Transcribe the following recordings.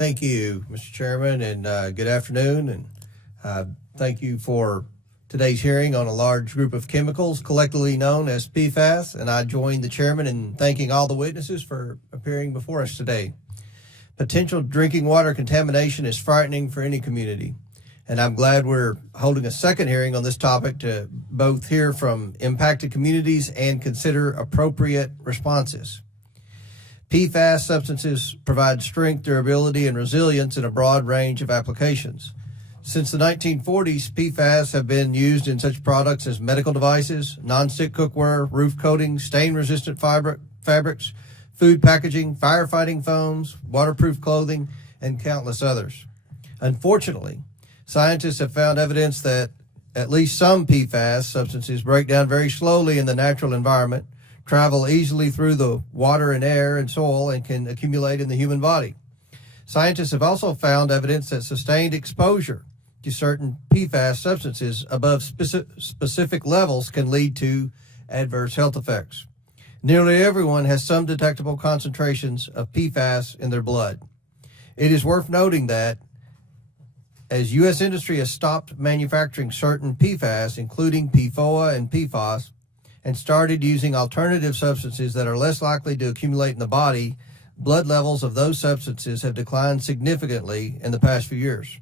Thank you, Mr. Chairman, and good afternoon. And thank you for today's hearing on a large group of chemicals collectively known as PFAS. And I join the chairman in thanking all the witnesses for appearing before us today. Potential drinking water contamination is frightening for any community. And I'm glad we're holding a second hearing on this topic to both hear from impacted communities and consider appropriate responses. PFAS substances provide strength, durability, and resilience in a broad range of applications. Since the 1940s, PFAS have been used in such products as medical devices, nonstick cookware, roof coatings, stain-resistant fabrics, food packaging, firefighting foams, waterproof clothing, and countless others. Unfortunately, scientists have found evidence that at least some PFAS substances break down very slowly in the natural environment, travel easily through the water and air and soil, and can accumulate in the human body. Scientists have also found evidence that sustained exposure to certain PFAS substances above specific levels can lead to adverse health effects. Nearly everyone has some detectable concentrations of PFAS in their blood. It is worth noting that as U.S. industry has stopped manufacturing certain PFAS, including PFOA and PFAS, and started using alternative substances that are less likely to accumulate in the body, blood levels of those substances have declined significantly in the past few years.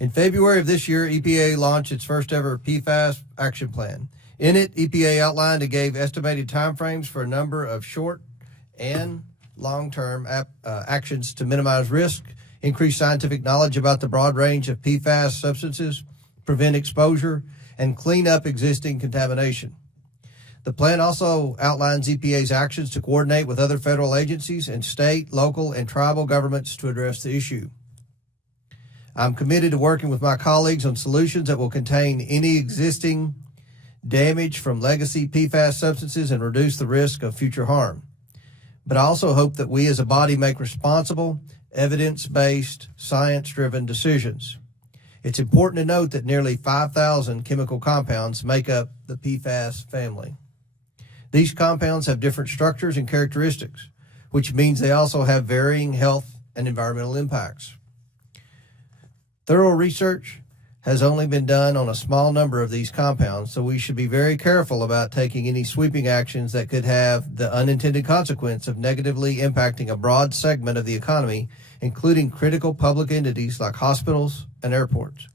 In February of this year, EPA launched its first ever PFAS action plan. In it, EPA outlined and gave estimated timeframes for a number of short and long-term actions to minimize risk, increase scientific knowledge about the broad range of PFAS substances, prevent exposure, and clean up existing contamination. The plan also outlines EPA's actions to coordinate with other federal agencies and state, local, and tribal governments to address the issue. I'm committed to working with my colleagues on solutions that will contain any existing damage from legacy PFAS substances and reduce the risk of future harm. But I also hope that we as a body make responsible, evidence-based, science-driven decisions. It's important to note that nearly 5,000 chemical compounds make up the PFAS family. These compounds have different structures and characteristics, which means they also have varying health and environmental impacts. Thorough research has only been done on a small number of these compounds, so we should be very careful about taking any sweeping actions that could have the unintended consequence of negatively impacting a broad segment of the economy, including critical public entities like hospitals and airports.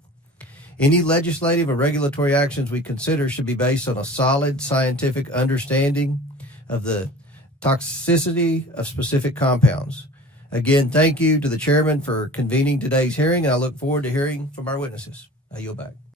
Any legislative or regulatory actions we consider should be based on a solid scientific understanding of the toxicity of specific compounds. Again, thank you to the chairman for convening today's hearing, and I look forward to hearing from our witnesses. I yield back.